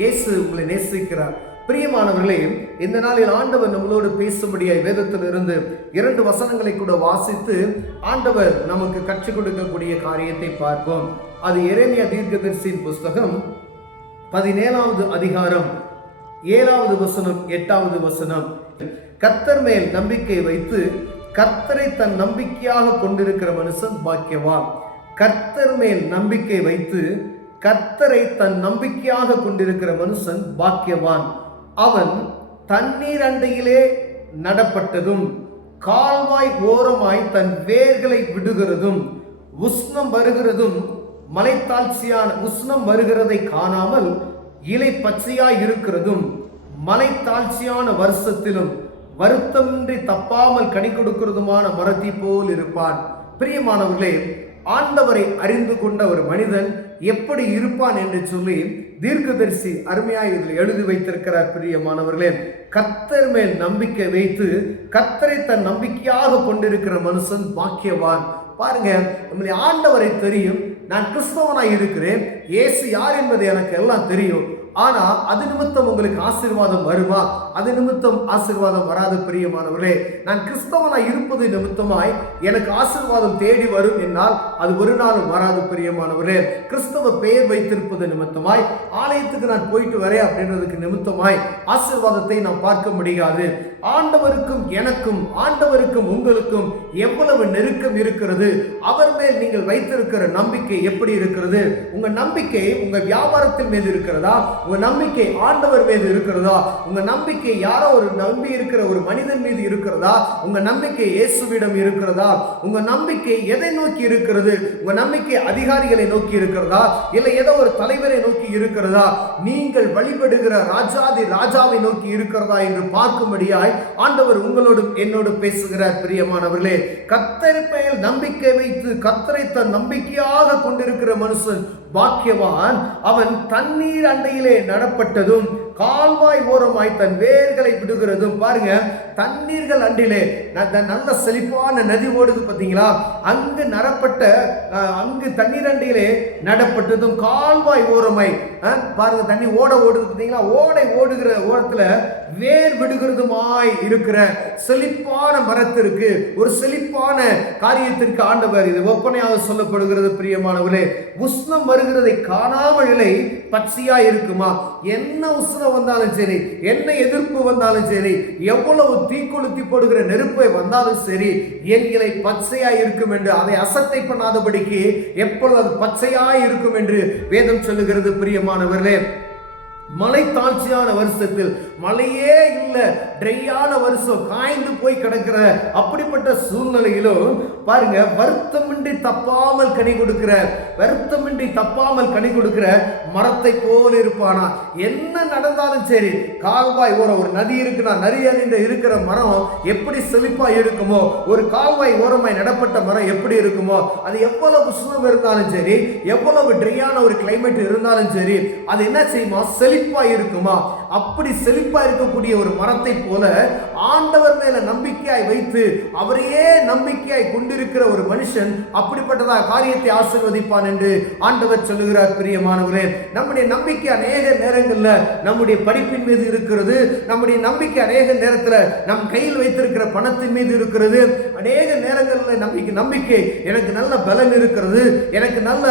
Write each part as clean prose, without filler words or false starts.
இயேசு உங்களை நேசிக்கிறார். பிரியமானவர்களே, இந்த நாளில் ஆண்டவர் நம்மளோடு பேசும்படியாய் வேதத்தில் இருந்து 2 வசனங்களை கூட வாசித்து ஆண்டவர் நமக்கு கற்றுக் கொடுக்கக்கூடிய காரியத்தை பார்ப்போம். அது எரேமியா தீர்க்கதரிசியின் புஸ்தகம் 17வது அதிகாரம் 7வது வசனம் 8வது வசனம். கர்த்தர் மேல் நம்பிக்கை வைத்து கர்த்தரை தன் நம்பிக்கையாக கொண்டிருக்கிற மனுஷன் பாக்கியவான். கர்த்தர் மேல் நம்பிக்கை வைத்து கர்த்தரை தன் நம்பிக்கையாக கொண்டிருக்கிற மனுஷன் பாக்கியவான். அவன் தண்ணீர் அண்டையிலே நடப்பட்டதும் கால்வாய் ஓரமாய் தன் வேர்களை விடுகிறதும் உஷ்ணம் வருகிறதும் மலைத்தாழ்ச்சியான உஷ்ணம் வருகிறதை காணாமல் இலை பச்சையாய் இருக்கிறதும் மலைத்தாழ்ச்சியான வருஷத்திலும் வருத்தமின்றி தப்பாமல் கனி கொடுக்கிறதுமான மரத்தை போல் இருப்பான். பிரியமானவர்களே, ஆண்டவரை அறிந்து கொண்ட ஒரு மனிதன் எப்படி இருப்பான் என்று சொல்லி தீர்க்கதரிசி அருமையாய் இதில் எழுதி வைத்திருக்கிறார். பிரியமானவர்களே, கர்த்தர் மேல் நம்பிக்கை வைத்து கர்த்தரை தன் நம்பிக்கையாக கொண்டிருக்கிற மனுஷன் பாக்கியவான். பாருங்க, நம்முடைய ஆண்டவரை தெரியும். நான் கிறிஸ்தவனாய் இருக்கிறேன், இயேசு யார் என்பது எனக்கு எல்லாம் தெரியும். ஆனா அது நிமித்தம் உங்களுக்கு ஆசீர்வாதம் வருமா? அது நிமித்தம் ஆசீர்வாதம் வராது. பிரியமானவர்களே, நான் கிறிஸ்தவனாய் இருப்பது நிமித்தமாய் எனக்கு ஆசீர்வாதம் தேடி வரும் என்னால் அது ஒரு நாளும் வராது. பிரியமானவர்களே, கிறிஸ்தவ பெயர் வைத்திருப்பது நிமித்தமாய் ஆலயத்துக்கு நான் போயிட்டு வரேன் அப்படின்றதுக்கு நிமித்தமாய் ஆசீர்வாதத்தை நாம் பார்க்க முடியாது. ஆண்டவருக்கும் எனக்கும், ஆண்டவருக்கும் உங்களுக்கும் எவ்வளவு நெருக்கம் இருக்கிறது, அவர் மேல் நீங்கள் வைத்திருக்கிற நம்பிக்கை எப்படி இருக்கிறது? உங்க நம்பிக்கை உங்க வியாபாரத்தின் மீது இருக்கிறதா? உங்க நம்பிக்கை ஆண்டவர் மீது இருக்கிறதா? உங்க நம்பிக்கை யாரோ ஒரு நம்பி இருக்கிற ஒரு மனிதன் மீது இருக்கிறதா? உங்க நம்பிக்கை இயேசுவிடம் இருக்கிறதா? உங்க நம்பிக்கை எதை நோக்கி இருக்கிறது? உங்க நம்பிக்கை அதிகாரிகளை நோக்கி இருக்கிறதா, இல்லை ஏதோ ஒரு தலைவரை நோக்கி இருக்கிறதா? நீங்கள் வழிபடுகிற ராஜாதி ராஜாவை நோக்கி இருக்கிறதா என்று பார்க்கும்படியாய் ஆண்டவர் உங்களோடு என்னோடு பேசுகிறார். பிரியமானவர்களே, கர்த்தர் மேல் நம்பிக்கை வைத்து கர்த்தரை தன் நம்பிக்கையாக கொண்டிருக்கிற மனுஷன் பாக்கியவான். அவன் தண்ணீர் அண்டையிலே நடப்பட்டதும் கால்வாய் ஓரமாய் தன் வேர்களை விடுகிறதும். பாருங்க, தண்ணீர்கள் அண்டிலே நல்ல செழிப்பான நதி ஓடுது பார்த்தீங்களா? அங்கு நடப்பட்ட அங்கு தண்ணீர் அண்டியிலே நடப்பட்டதும் கால்வாய் ஓரமாய் பாருங்க, தண்ணி ஓடுது பார்த்தீங்களா? ஓடை ஓடுகிற ஓரத்துல வேர் விடுகிறதுமாய் இருக்கிற செழிப்பான மரத்திற்கு, ஒரு செழிப்பான காரியத்திற்கு ஆண்டவர் இது ஒப்பனையாக சொல்லப்படுகிறது. பிரியமானவர்களே, உஷ்ணம் வருகிறதை காணாமல் இலை பச்சையா இருக்குமா? என்ன உஷ்ணம் வந்தாலும் சரி, என்ன எதிர்ப்பு வந்தாலும் சரி, எவ்வளவு தீக்கொளுத்தி போடுகிற நெருப்பை வந்தாலும் சரி, என் இலை பச்சையாய் இருக்கும் என்று, அதை அசட்டை பண்ணாதபடிக்கு எப்பொழுது அது பச்சையாய் இருக்கும் என்று வேதம் சொல்லுகிறது. பிரியமானவர்களே, மலை தாழ்ச்சியான வருஷத்தில் மழையே இல்லை, ட்ரையான வருஷம், காய்ந்து போய் கிடக்கிற அப்படிப்பட்ட சூழ்நிலையிலும் பாருங்க, வருத்தமின்றி தப்பாமல் கனி கொடுக்கிற, வருத்தமின்றி தப்பாமல் கனி கொடுக்கிற மரத்தை போல் இருப்பானா? என்ன நடந்தாலும் சரி, கால்வாய் ஓரம் ஒரு நதி இருக்குன்னா, நதி அணிந்த இருக்கிற மரம் எப்படி செழிப்பா இருக்குமோ, ஒரு கால்வாய் ஓரமாய் நடப்பட்ட மரம் எப்படி இருக்குமோ, அது எவ்வளவு உஷ்ணம் இருந்தாலும் சரி, எவ்வளவு ட்ரையான ஒரு கிளைமேட் இருந்தாலும் சரி, அது என்ன செய்யுமா? செழிப்பா இருக்குமா? அப்படி செழிப்பா இருக்கக்கூடிய ஒரு மரத்தை போல ஆண்டவர் மேல நம்பிக்கையாய் வைத்து அவரையே நம்பிக்கையாய் கொண்டிருக்கிற ஒரு மனுஷன் அப்படிப்பட்டதா காரியத்தை ஆசீர்வதிப்பான் என்று ஆண்டவர் சொல்லுகிறார். பிரியமானவரே, நம்முடைய நம்பிக்கை அநேக நேரங்கள்ல நம்முடைய படிப்பின் மீது இருக்கிறது. நம்முடைய நம்பிக்கை அநேக நேரத்துல நம் கையில் வைத்திருக்கிற பணத்தின் மீது இருக்கிறது. அநேக நேரங்களில் நம்பிக்கை எனக்கு நல்ல பலன் இருக்கிறது, எனக்கு நல்ல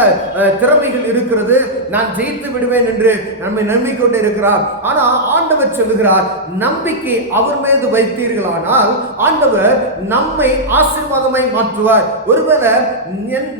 திறமைகள் இருக்கிறது, நான் ஜெயித்து விடுவேன் என்று நம்மை நம்பிக்கொண்டே இருக்கிறார். ஆனா ஆண்டவர் சொல்லுகிறார், நம்பிக்கை அவர் மீது வைத்தீர்களானால் ஆண்டவர் நம்மை ஆசீர்வாதமாய் மாற்றுவார். ஒருவேளை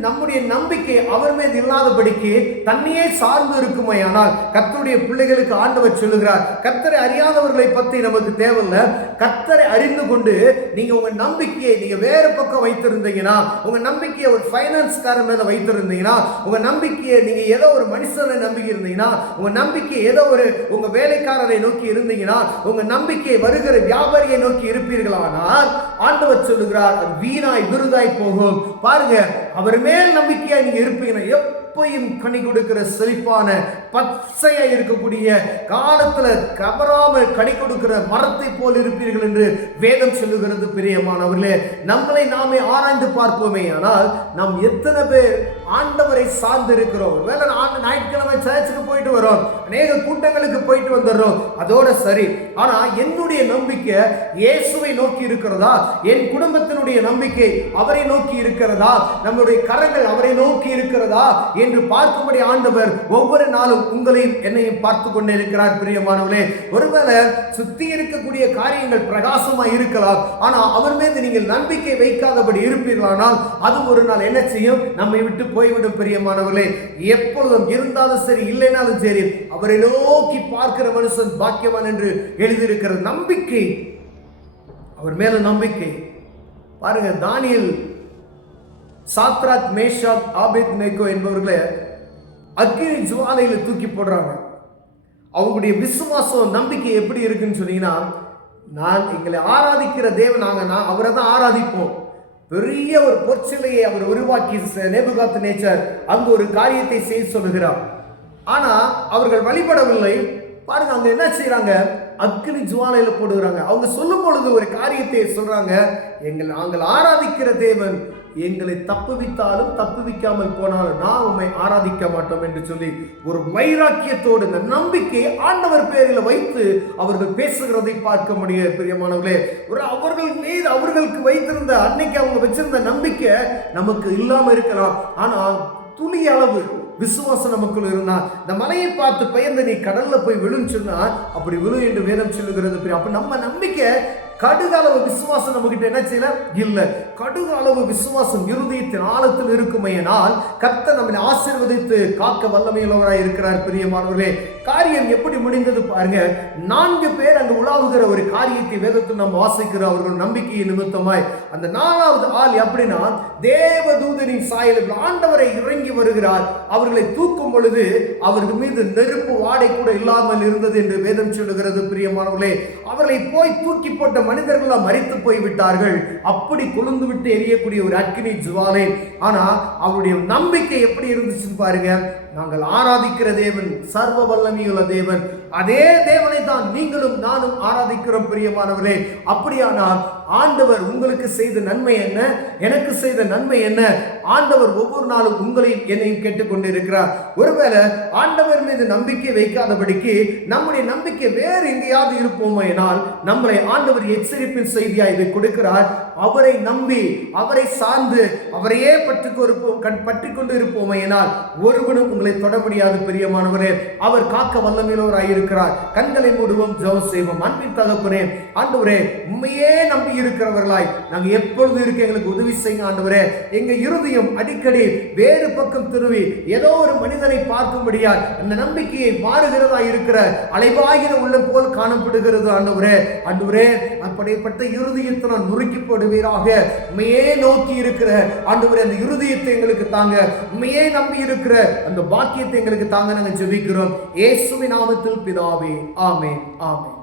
நம்முடைய நம்பிக்கை அவர் மீது இல்லாதபடிக்கு தன்னையே சார்ந்து இருக்குமையானால், கர்த்தருடைய பிள்ளைகளுக்கு ஆண்டவர் சொல்லுகிறார், கர்த்தரை அறியாதவர்களை பற்றி நமக்கு தேவையில்லை. கர்த்தரை அறிந்து கொண்டு நீங்க உங்க நம்பிக்கையை நீங்க வேற பக்கம் வைத்திருந்தீங்கன்னா, உங்க நம்பிக்கையை ஒரு ஃபைனான்ஸ்காரன் மேல வைத்திருந்தீங்கன்னா, உங்க நம்பிக்கையை நீங்க ஏதோ ஒரு மனுஷனை நம்பி இருந்தீங்கன்னா, உங்க நம்பிக்கை ஏதோ ஒரு உங்க வேலைக்காரரை நோக்கி இருந்தீங்கன்னா, உங்க நம்பிக்கை வருகிற வியாபாரியை நோக்கி இருப்பீர்களானால் ஆண்டவர் சொல்லுகிறார், வீணாய் விருதாய் போகும். பாருங்க, அவர் மேல் நம்பிக்கையா நீங்க இருப்பீங்கன்னா எப்பையும் கனி கொடுக்கிற செழிப்பான பச்சையா இருக்கக்கூடிய காலத்துல கவராமல் கனி கொடுக்கிற மரத்தை போல் இருப்பீர்கள் என்று வேதம் சொல்லுகிறது. பிரியமானவர்களே, நம்மளை நாமே ஆராய்ந்து பார்ப்போமே. ஆனால் நாம் எத்தனை பேர் ஆண்டவரை சார்ந்து இருக்கிறோம்? வேலை ஞாயிற்றுக்கிழமை சர்ச்சுக்கு போயிட்டு வரோம், அநேக கூட்டங்களுக்கு போயிட்டு வந்துடுறோம், அதோட சரி. ஆனா என்னுடைய நம்பிக்கை இயேசுவை நோக்கி இருக்கிறதா? என் குடும்பத்தினுடைய நம்பிக்கை அவரை நோக்கி இருக்கிறதா? நம்முடைய கரங்கள் அவரை நோக்கி இருக்கிறதா என்று பார்க்கும்படி ஆண்டவர் ஒவ்வொரு நாளும் உங்களையும் என்னையும் பார்த்து கொண்டே இருக்கிறார். பிரியமானவர்களே, ஒருவேளை சுத்தி இருக்கக்கூடிய காரியங்கள் பிரகாசமா இருக்கலாம், ஆனா அவர் மீது நீங்கள் நம்பிக்கை வைக்காதபடி இருப்பீர்களானால் அது ஒரு நாள் என்ன செய்யும்? நம்மை விட்டு போய்விடும். பிரியமானவர்களே, எப்பொழுதும் இருந்தாலும் சரி இல்லைனாலும் சரி அவரை நோக்கி பார்க்கிற மனுஷன் பாக்கியவான் என்று எழுதியிருக்கிற நம்பிக்கை, அவர் மேல நம்பிக்கை. பாருங்க, தானியேல், சாத்ராக், மேஷாக், ஆபேத்நேகோ என்பவர்களை அக்கினி ஜுவாலையில தூக்கி போடுறாங்க. அவங்களுடைய விசுவாசம் நம்பிக்கை எப்படி இருக்குன்னு சொன்னீங்கன்னா, நான் எங்களை ஆராதிக்கிற தேவன், நாங்கள் அவரை தான் ஆராதிப்போம். பெரிய ஒரு பொற்சிலையை அவர் உருவாக்கி நேபுகாத்நேச்சர் அங்கு ஒரு காரியத்தை செய்ய சொல்லுகிறார். ஆனா அவர்கள் வழிபடவில்லை. பாருங்க, அவங்க என்ன செய்யறாங்க? அக்கினி ஜுவாலையில போடுகிறாங்க. அவங்க சொல்லும் பொழுது ஒரு காரியத்தை சொல்றாங்க, நாங்கள் ஆராதிக்கிற தேவன் எங்களை தப்புவித்தாலும் தப்புவிக்காமல் போனாலும் நான் உண்மை ஆராதிக்க மாட்டோம் என்று சொல்லி ஒரு வைராக்கியத்தோடு இந்த நம்பிக்கையை ஆண்டவர் பேரில் வைத்து அவர்கள் பேசுகிறதை பார்க்க முடியாது. பிரியமானவர்களே, அவர்கள் மீது அவர்களுக்கு வைத்திருந்த அன்னைக்கு அவங்க வச்சிருந்த நம்பிக்கை நமக்கு இல்லாம இருக்கலாம். ஆனால் துளி அளவு விசுவாசம் நமக்குள்ள இருந்தா, இந்த மலையை பார்த்து பயந்து நீ கடல்ல போய் விழுன்னு சொன்னா அப்படி விழு என்று வேதம் சொல்லுகிறது. அப்ப நம்ம நம்பிக்கை கடுகு அளவு விசுவாசம் நம்ம கிட்ட என்ன செய்யல இல்ல. கடுகு அளவு விசுவாசம் இருதயத்தின் ஆழத்தில் இருக்குமையினால் கர்த்தர் நம்மை ஆசீர்வதித்து காக்க வல்லமையுள்ளவராய் இருக்கிறார். பிரியமானவர்களே, காரியம் எப்படி முடிந்தது பாருங்க. 4 பேர் அங்கு உலாவுகிற ஒரு காரியத்தை வேதத்தில் நம்ம வாசிக்கிறோம். அவர்கள் நம்பிக்கையை நிமித்தமாய் அந்த 4வது ஆள் எப்படின்னா, தேவதூதனின் சாயலில் ஆண்டவரை இறங்கி வருகிறார். அவர்களை தூக்கும் பொழுது அவர்கள் மீது நெருப்பு வாடை கூட இல்லாமல் இருந்தது என்று வேதம் சொல்லுகிறது. பிரியமானவர்களே, அவர்களை போய் தூக்கி போட்ட மனிதர்கள் மரித்து போய்விட்டார்கள். அப்படி கொழுந்து விட்டு எரியக்கூடிய ஒரு அக்கினி ஜுவாலை. ஆனா அவருடைய நம்பிக்கை எப்படி இருந்துச்சு பாருங்க. நாங்கள் ஆராதிக்கிற தேவன் சர்வ வல்லமையுள்ள தேவன், அதே தேவனை தான் நீங்களும் நானும் ஆராதிக்கிறோம். பிரியமானவர்களே, அப்படியானால் ஆண்டவர் உங்களுக்கு செய்த நன்மை என்ன, எனக்கு செய்த நன்மை என்ன? ஆண்டவர் ஒவ்வொரு நாளும் உங்களையும் என்னையும் கேட்டுக்கொண்டு இருக்கிறார். ஒருவேளை ஆண்டவர் மீது நம்பிக்கை வைக்காதபடிக்கு நம்முடைய நம்பிக்கை வேறு எங்கேயாவது இருப்போமோ என்னால் நம்மளை ஆண்டவர் எச்சரிப்பின் செய்தியா இதை கொடுக்கிறார். அவரை நம்பி அவரை சார்ந்து அவரையே பற்றி கொண்டு இருப்போமே என்னால் ஒருவனும் உங்களை தொட முடியாது. பிரியமானவரே, அவர் காக்க வல்லமையுள்ளவராய் இருக்கிறார். கண்களை மூடுவோம், ஜெபம் செய்வோம். அன்பின் தகப்பனே, ஆண்டவரே, உண்மையே நம்பி இருக்கிறவர்களாய் நாங்க எப்பொழுது இருக்க எங்களுக்கு உதவி செய்யுங்க. ஆண்டவரே, எங்க இருதயம் அடிக்கடி வேறு பக்கம் திருவி ஏதோ ஒரு மனிதனை பார்க்கும்படியா அந்த நம்பிக்கையை மாறுகிறதா இருக்கிற அலைவாகிற உள்ளம் போல் காணப்படுகிறது. ஆண்டவரே, ஆண்டவரே, அப்படிப்பட்ட இருதயத்தை நான் நுறுக்கி போடுவீராக. உண்மையே நோக்கி இருக்கிற ஆண்டவரே அந்த இருதயத்தை எங்களுக்கு தாங்க. உண்மையே நம்பி இருக்கிற அந்த பாக்கியத்தை எங்களுக்கு தாங்க. நாங்கள் ஜெபிக்கிறோம் இயேசுவின் நாமத்தில் பிதாவே, ஆமென், ஆமென்.